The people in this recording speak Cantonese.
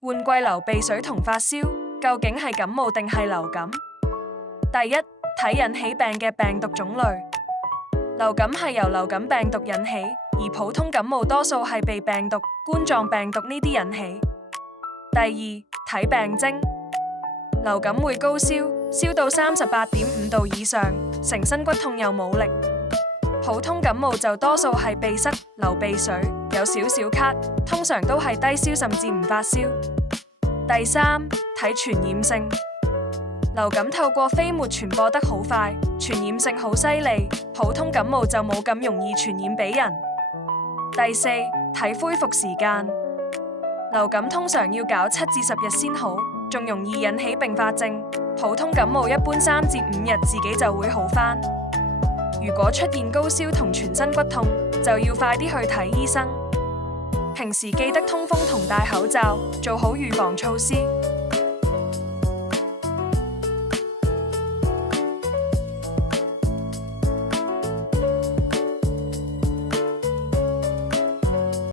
換季流鼻水同發燒，究竟係感冒定係流感？第一，睇引起病嘅病毒種類。流感係由流感病毒引起，而普通感冒多數係被病毒、冠狀病毒呢啲引起。第二，睇病徵。流感會高燒，燒到38.5度以上，成身骨痛又冇力。普通感冒就多數係鼻塞、流鼻水，有少少咳，通常都係低燒甚至唔發燒。第三，睇傳染性。流感透過飛沫傳播得好快，傳染性好犀利，普通感冒就冇咁容易傳染俾人。第四，睇恢復時間。流感通常要搞7至10日先好，仲容易引起併發症。普通感冒一般3至5日自己就會好返。如果出現高燒同全身骨痛，就要快啲去睇醫生。平時記得通風同戴口罩，做好預防措施。